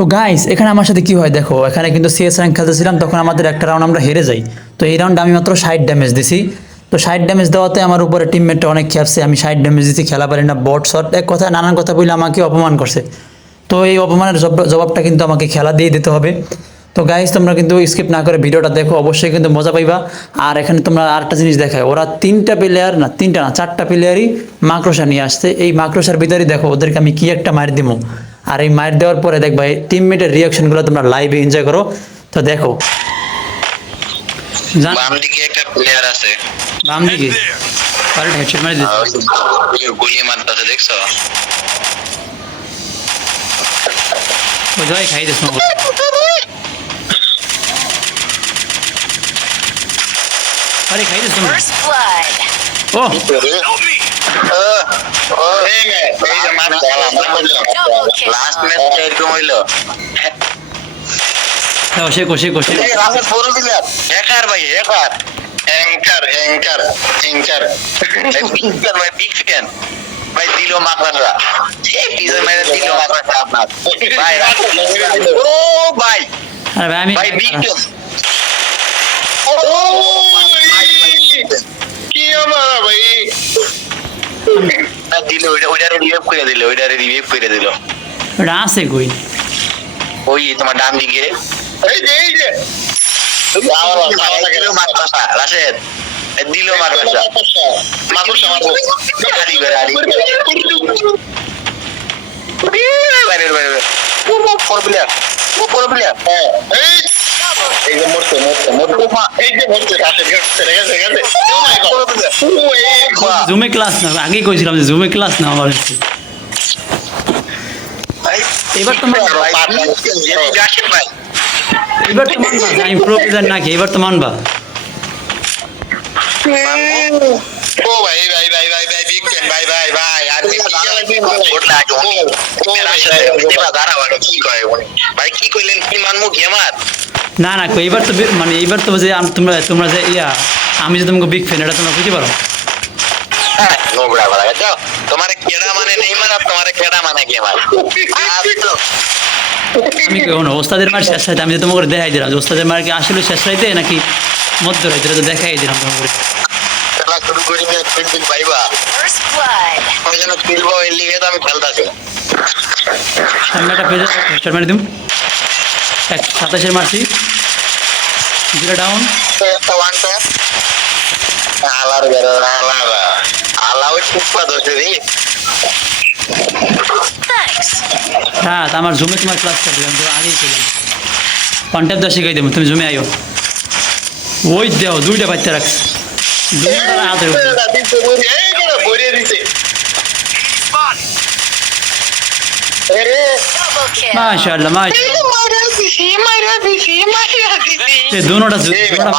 তো গাইস এখানে আমার সাথে কি হয় দেখো, এখানে কিন্তু সিএস র্যাঙ্ক খেলতেছিলাম, তখন আমাদের একটা রাউন্ড আমরা হেরে যাই। তো এই রাউন্ডে আমি মাত্র ষাট ড্যামেজ দিছি। তো ষাট ড্যামেজ দেওয়াতে আমার উপরে টিমমেটটা অনেক খেপছে, আমি ষাট ড্যামেজ দিছি, খেলা পারি না বট শট এক কথা, নানান কথা বলে আমাকে অপমান করছে। তো এই অপমানের জবাবটা কিন্তু আমাকে খেলা দিয়ে দিতে হবে। তো গাইস তোমরা কিন্তু স্কিপ না করে ভিডিওটা দেখো, অবশ্যই কিন্তু মজা পাইবা। আর এখানে তোমরা আরেকটা জিনিস দেখায়, ওরা তিনটা প্লেয়ার না, তিনটা না, চারটা প্লেয়ারই মাকড়সা নিয়ে আসছে। এই মাকড়সার ভিতরেই দেখো, ওদেরকে আমি কি একটা মার দিব আর এই মার দেওয়ার পরে দেখবা এই টিমমেটের রিয়াকশনগুলো তোমরা লাইভে এনজয় করো। তো দেখো। জান বাম দিকে একটা প্লেয়ার আছে। বাম দিকে আরে হেডশট মারি দিচ্ছে আর ওই গুলি মারতেছে দেখছ? ওই জয় খাই দিস আরে খাই দিস First blood. ও লাস্ট ম্যাচ এরকম হইল হ্যাঁ শেখো শেখো শেখো হ্যাকার ভাই হ্যাকার হ্যাঙ্কার হ্যাঙ্কার হ্যাঙ্কার বিগ ভাই বিগ ভাই দিল মাকড়া এই পিছনে মেরে দিল মাকড়া আপনার ভাই ও ভাই আরে ভাই আমি ভাই বিগ ফ্যান কি আমার ভাই দিল ওইটা ওইটারে রিভাইভ করে দিল ওইটারে রিভাইভ করে দিল ওটা আছে কই ওই তোমার ডান দিকে এই যে এই যে দিল গাড়ি বাইরে বাইরে ফোর প্লেয়ার হ্যাঁ এই এই যে মরছে মরছে মরছে এই যে মরছে কাছে গেছে গেছে গেছে ও মাই গড ও এই জুমে ক্লাস না আগেই কইছিলাম যে জুমে ক্লাস না আমার হচ্ছে এবার তো এবার তো মানবা আমি প্রো নাকি এবার তো মানবা। ও ভাই ভাই ভাই ভাই ভাই বিগ ফ্যান ভাই ভাই ভাই আর কি ওটলা আগে উনি রাশেদ কি কয় উনি ভাই কি কইলেন কি মানমু গেমার না না কই এবার তো মানে এবার তো যে তোমরা তোমরা যে ইয়া আমি যে তোমাকে বিগ ফ্যান এটা তোমরা বুঝতে পারো? হ্যাঁ নোবড়া বড়া গেছো তোমারে কেডা মানে নেই মার আর তোমারে কেডা মানে গেমার আমি কেউ না ওস্তাদের মার শেষ রাইতে আমি যে তোমাকে দেখাই দিলাম ওস্তাদের মার কি আসলে শেষ রাইতে নাকি মধ্য রাইতে? তো দেখাই দিলাম তোমাকে। খেলা শুরু করি না ফিল্ডিং পাইবা। আমি যেন খেলব এই লিগে তো আমি খেলতাছি। সামনে একটা পেজ হেডশট মারি দিম। এক সাতাশের মারছি। জিরো ডাউন একটা ওয়ান ট্যাপ আলার বেরো আলার। হ্যাঁ তা আমার জুমে তোমার ক্লাস করে দিলাম তো আগেই ছিলাম কন্ট্যাক্ট দা শিখাই দেবো তুমি জুমে আইও। ওই দেও দুইটা বাচ্চা রাখছি দুইটা kill. মাশাআল্লাহ মাশাআল্লাহ। মারা দিছি মারা দিছি মারা দিছি। দুনোটা দুনোটা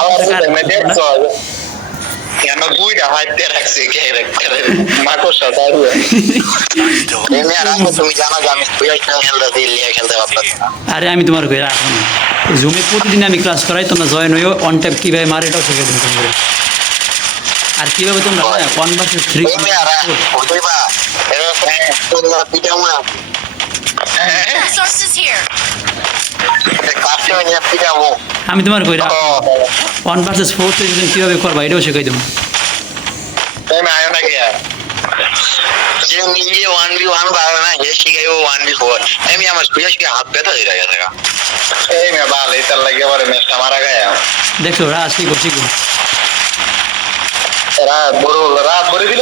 এমনি আর আমি তুমি জানো যে আমি ওই খেলতেছি লিয়ে খেলতে পারতাম না। আরে আমি তোমার কই রাখো জুমে প্রতিদিন আমি ক্লাস করাই তোমরা জয়েন হইও অন ট্যাপ কীভাবে মারে এটাও শিখে দেবো তোমরা আর কীভাবে তোমরা ওয়ান ভার্সেস থ্রি এমনি আমি তোমার কই রাখো ও ওয়ান ভার্সেস ফোর সিজন কীভাবে করবা এটাও শিখাই দেবো। এই না আয় না কি আর? যে নিজে ওয়ান বি ওয়ান পারে না হে শিখাইবো ওয়ান বি ফোর আমি আমার শুয়ে শুয়ে হাত ব্যথা হয়ে গেছে গা। এই মে ভালো এই তার লাগে পরে ম্যাচটা মারা গায়া দেখছ রা শিখো শিখো রাত বড় হলো রাত ভরে দিল?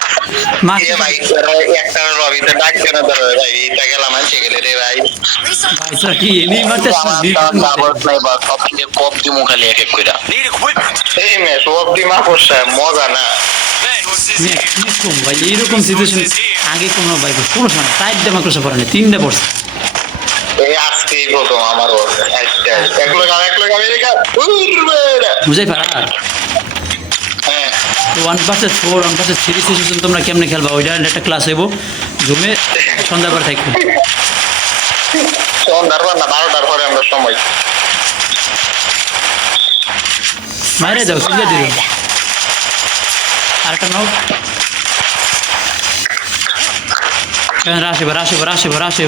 ভাই একটা রবিতে ডাক কেন ধরো ভাই এইটা গেলাম আছে গেলে রে ভাই Resources. ভাইসা কি এনি মারতে কপটি মুখালি এক এক কইরা এই মে সব মাকড়সা মজা না ভাই এইরকম সিচুয়েশন আগে কোনো ভাই কোনো সময় চারটা মাকড়সা পড়ে না তিনটা পড়ছে এই আজকে হ্যাঁ one percent four one percent three situation তোমরা কেমনে খেলবা ওইটা একটা ক্লাস হইব জুমে সন্ধ্যা করে থাকবে সন্ধ্যার পর না বারোটার পরে আমরা সময় মাইরে যাও সিলে দিও আরেকটা নাও রাশি বা রাশি বা রাশি বা রাশি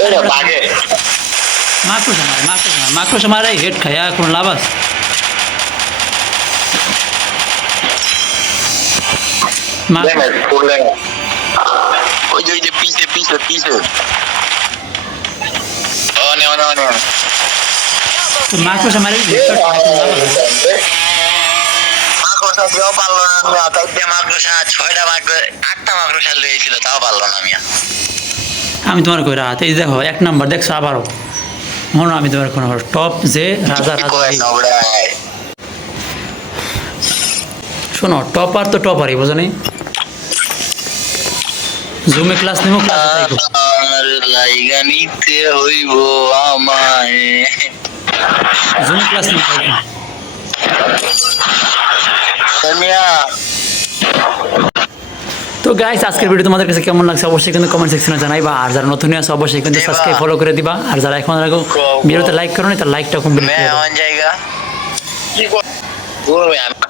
এটা বাগে মাকড়স মারে মাকড়স মারে মাকড়স মারে হেড খায় আর কোনো লাভ আছে? মাকড়স- ওই যে ওই যে পিছে পিছে পিছে। ও নে নে নে মাকড়স মারে আছে? মাকড়সা দিয়েও পারল না মিয়া। চারটে মাকড়সা ছয়টা মাকড় আটটা মাকড়সা লইছিল তাও পারল না মিয়া। আমি তোমার কই রাত এই দেখো এক নাম্বার দেখছ আবারও। মনে আমি তোমার কোনো টপ যে রাজা রাজা শোনো টপার তো টপারই বোঝো নি? জুমে ক্লাস নিবো ক্লাসে থাকব লাইগা নিতে হইব আমায়। জুমে ক্লাস নিবো মিয়া তো গাইস আজকের ভিডিও তোমাদের কাছে কেমন লাগছে অবশ্যই কিন্তু কমেন্ট সেকশনে জানাইবা। আর যারা নতুন আছে অবশ্যই কিন্তু। সাবস্ক্রাইব ফলো করে দিবা। আর যারা এখন রাখো ভিডিওতে লাইক করো না তার লাইকটা কমপ্লিট মে করে